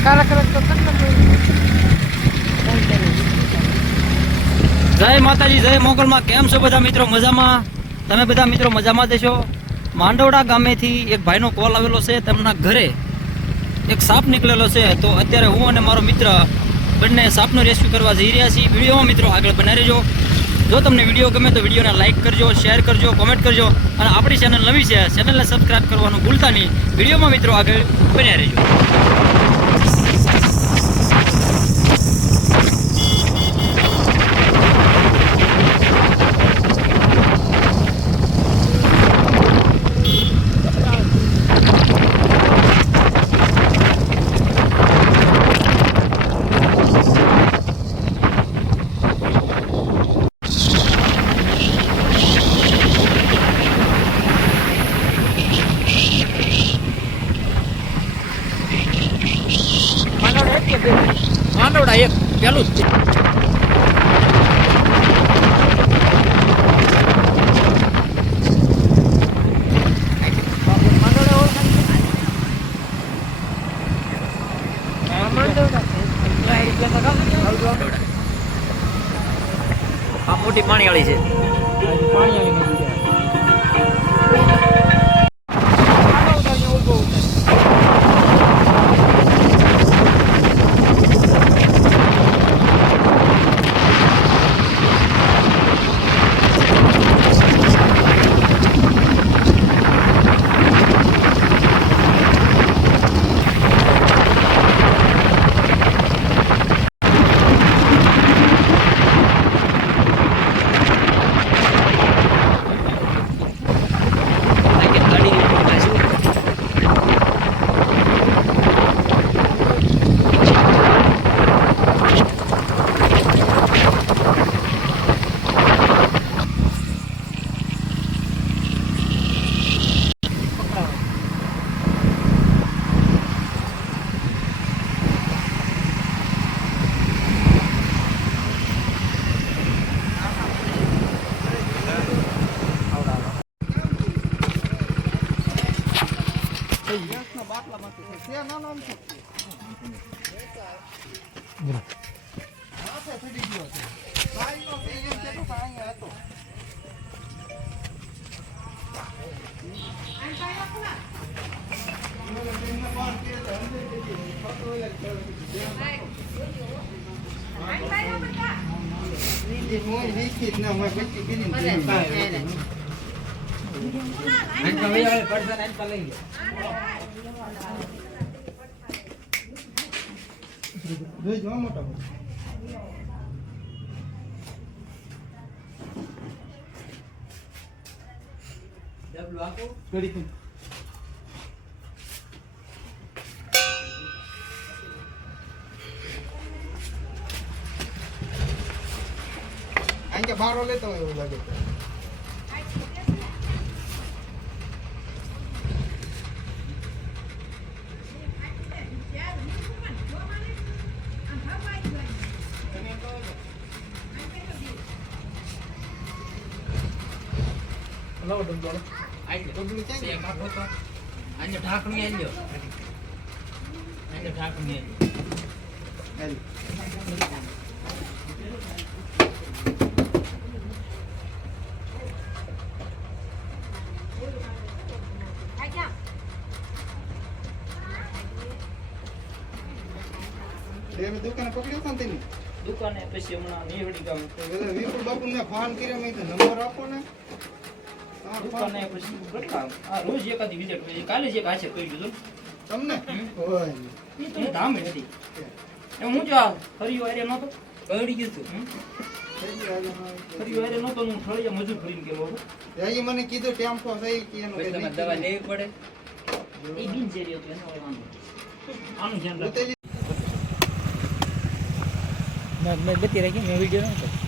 જય માતાજી, જય મોગલમાં. કેમ છો બધા મિત્રો? મજામાં? તમે બધા મિત્રો મજામાં દેશો? માંડવડા ગામેથી એક ભાઈનો કોલ આવેલો છે. તેમના ઘરે એક સાપ નીકળેલો છે. તો અત્યારે હું અને મારો મિત્ર બંને સાપનો રેસ્ક્યુ કરવા જઈ રહ્યા છીએ. વિડીયોમાં મિત્રો આગળ બના રહેજો. જો તમને વિડીયો ગમે તો વિડીયોને લાઇક કરજો, શેર કરજો, કોમેન્ટ કરજો. અને આપણી ચેનલ નવી છે, ચેનલને સબસ્ક્રાઈબ કરવાનું ભૂલતા નહીં. વિડીયોમાં મિત્રો આગળ બન્યા રહેજો. માંડવડા એક પેલું જ આ મોટી પાણીવાળી છે. બારો લેતો હોય એવું લાગે. દુકાને પકડ્યો હતા ને દુકાને પછી હમણાં નીવડી ગામ વિપુલ બાપુ ને ફોન કર્યો મેં તો નંબર આપો ને. દુકાને પછી કેટલા આ રોજ એકાદી વિઝિટ કરી. કાલે જ એક આશે કરી દીધું તમને હોય એ તો ધામ હતી એ હું જો ફરી વારે નતો કડી ગયું હતું ફરી વારે નતો હું થળિયા મજૂર કરીને ગયેલો હતો. એ મને કીધું ટેમ્પો સહી કે એનો તમે દવા લેવી પડે એ બિનઝેરી હતું એનો વાંધો આનું ધ્યાન રાખો. મેં બતી રાખી મેં વિડીયો નહોતો